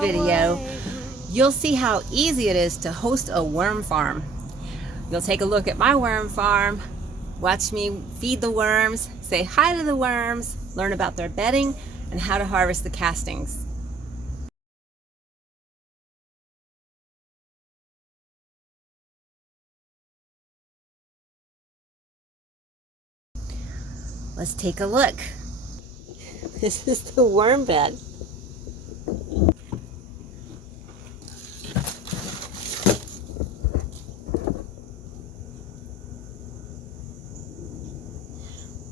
video, you'll see how easy it is to host a worm farm. You'll take a look at my worm farm, watch me feed the worms, say hi to the worms, learn about their bedding, and how to harvest the castings. Let's take a look. This is the worm bed.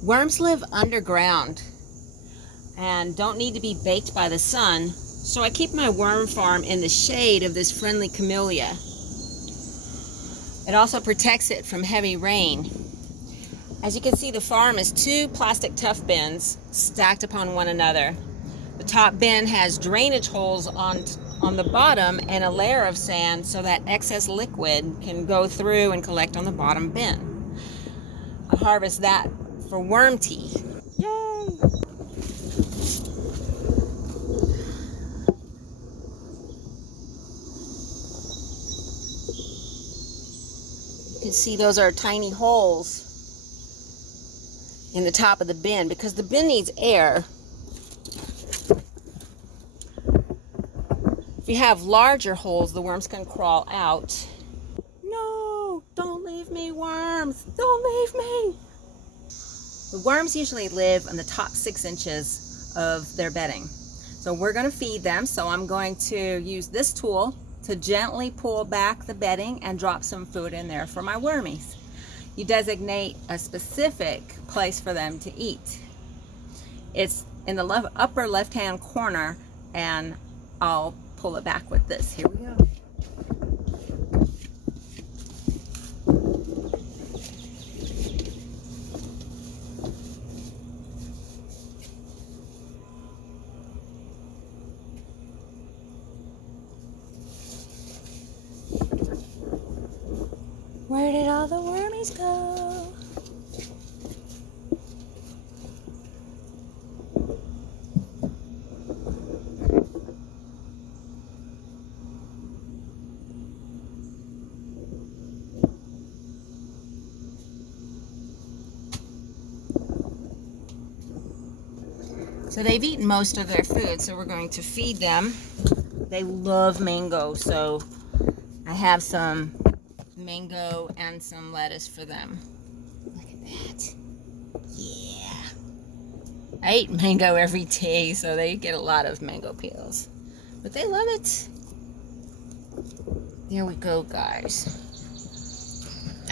Worms live underground and don't need to be baked by the sun, so I keep my worm farm in the shade of this friendly camellia. It also protects it from heavy rain. As you can see, the farm is 2 plastic tuff bins stacked upon one another. The top bin has drainage holes on the bottom and a layer of sand so that excess liquid can go through and collect on the bottom bin. I harvest that for worm tea. Yay! You can see those are tiny holes in the top of the bin because the bin needs air. If you have larger holes, the worms can crawl out. No, don't leave me, worms. Don't leave me. The worms usually live in the top 6 inches of their bedding. So we're going to feed them. So I'm going to use this tool to gently pull back the bedding and drop some food in there for my wormies. You designate a specific place for them to eat. It's in the upper left-hand corner, and I'll pull it back with this. Here we go. Where did all the wormies go? So they've eaten most of their food, so we're going to feed them. They love mango, so I have some mango and some lettuce for them. Look at that. Yeah. I eat mango every day, so they get a lot of mango peels. But they love it. There we go, guys.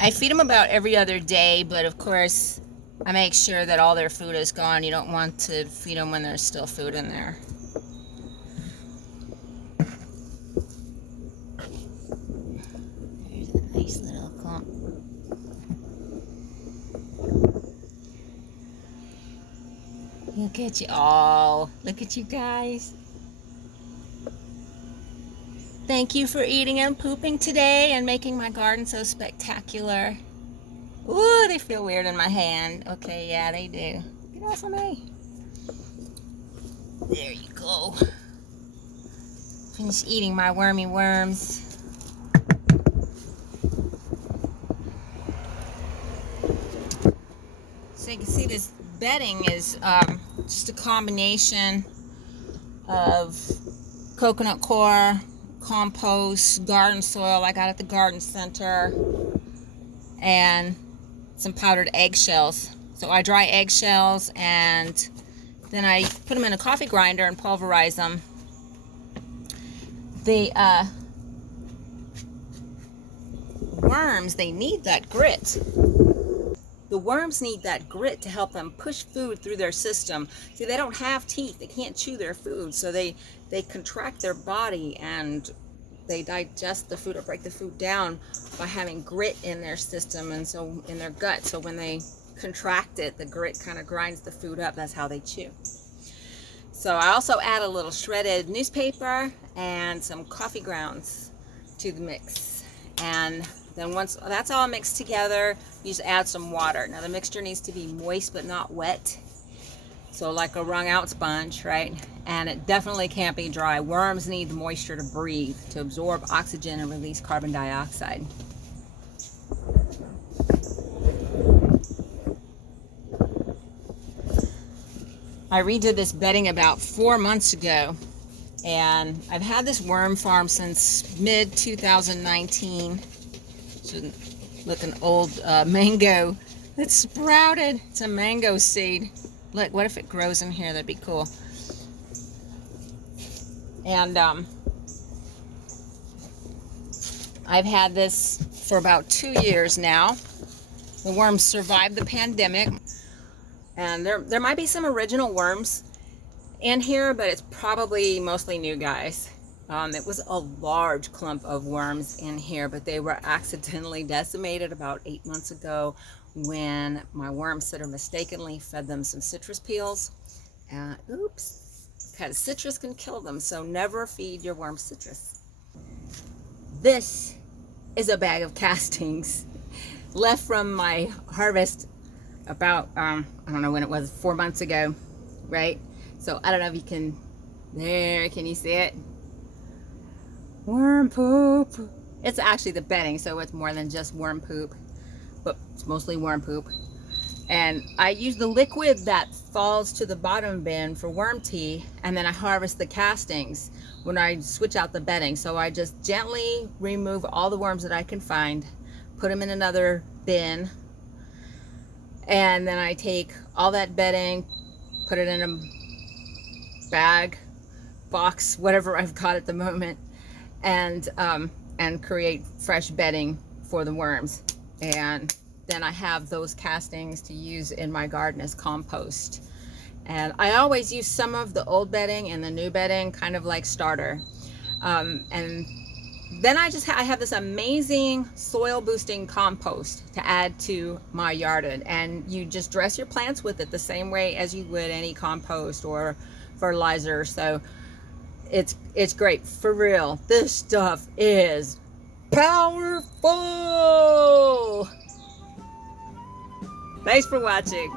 I feed them about every other day, but of course, I make sure that all their food is gone. You don't want to feed them when there's still food in there. There's a nice little clump. Look at you. Oh, look at you guys. Thank you for eating and pooping today and making my garden so spectacular. Ooh, they feel weird in my hand. Okay, yeah, they do. Get off of me. There you go. Finish eating my wormy worms. So you can see this bedding is just a combination of coconut coir, compost, garden soil I got at the garden center, and some powdered eggshells. So I dry eggshells and then I put them in a coffee grinder and pulverize them. The worms, they need that grit. The worms need that grit to help them push food through their system. See, they don't have teeth. They can't chew their food. So they contract their body and they digest the food or break the food down by having grit in their system and so in their gut. So when they contract it, the grit kind of grinds the food up. That's how they chew. So I also add a little shredded newspaper and some coffee grounds to the mix. And then once that's all mixed together, you just add some water. Now the mixture needs to be moist but not wet. So like a wrung out sponge, right? And it definitely can't be dry. Worms need the moisture to breathe, to absorb oxygen and release carbon dioxide. I redid this bedding about 4 months ago, and I've had this worm farm since mid 2019. Shouldn't look, an old mango that's sprouted. It's a mango seed. Look, what if it grows in here? That'd be cool. And I've had this for about 2 years now. The worms survived the pandemic, and there might be some original worms in here, but it's probably mostly new guys. It was a large clump of worms in here, but they were accidentally decimated about 8 months ago when my worm sitter mistakenly fed them some citrus peels. Oops, because citrus can kill them, so never feed your worms citrus. This is a bag of castings left from my harvest about, I don't know when it was, 4 months ago, right? So I don't know if you can, can you see it? Worm poop. It's actually the bedding, so it's more than just worm poop, but it's mostly worm poop. And I use the liquid that falls to the bottom bin for worm tea, and then I harvest the castings when I switch out the bedding. So I just gently remove all the worms that I can find, put them in another bin, and then I take all that bedding, put it in a bag, box, whatever I've got at the moment, and create fresh bedding for the worms. And then I have those castings to use in my garden as compost. And I always use some of the old bedding and the new bedding kind of like starter. And then I have this amazing soil boosting compost to add to my yard, and you just dress your plants with it the same way as you would any compost or fertilizer. So it's great, for real. This stuff is powerful. Thanks for watching,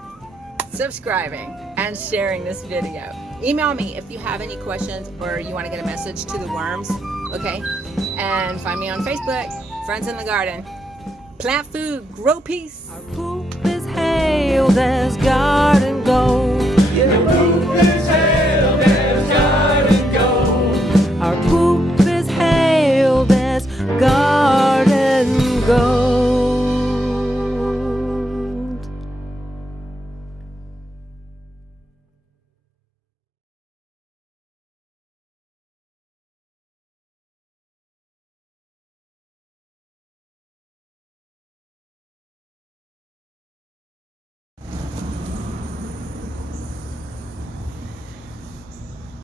subscribing, and sharing this video. Email me if you have any questions or you want to get a message to the worms, okay? And find me on Facebook, Friends in the Garden. Plant food, grow peace. Our poop is hailed as God.